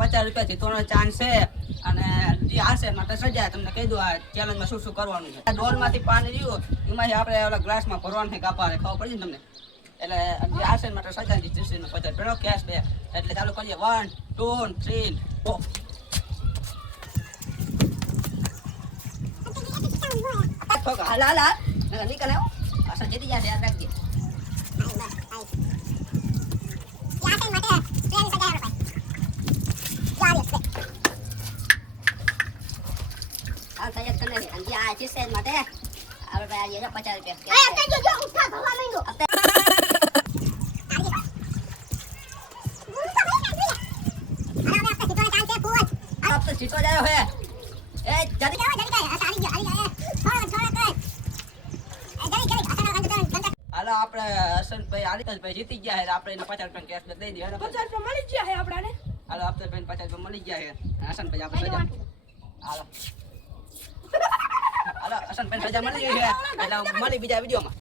50 રૂપિયા જીતવાનો ચાન્સ છે અને જે હારશે માટે સજા તમને કહી દઉં આ ચેલેન્જમાં શું કરવાનું છે. આ ડોલમાંથી પાણી રહ્યું એમાંથી આપણે ઓલા ગ્લાસમાં ભરવાનું છે કાપારે ખબર પડી ને તમને. એટલે જે હારશે માટે સજા જીતશે 50 પેલો કેશ બે એટલે ચાલુ કરીએ 1 2 3 4 હાલ હાલ હાલ નીકળ આવો અસર જીતી જશે યાદ રાખજે. હાલ તૈયાર કરી લે અને જે આ ચીસે માટે આપણે ભાઈ આજે 50 રૂપિયા અરે જો ઉઠા ભરવા માંડો આપ તો જીતો જાયો હે એ જલ્દી હાલો આપણે હસનભાઈ આલિકાસભાઈ જીતી ગયા છે આપણે એને 50 રૂપિયા કેશ દઈ દઈએ 50 રૂપિયા મળી ગયા હે આપડાને હાલો આપણે બેન 50 રૂપિયા મળી ગયા છે હસનભાઈ આપણે સજા હાલો હાલો હસનભાઈ સજા મળી ગઈ છે એટલે મળી બીજા વિડીયોમાં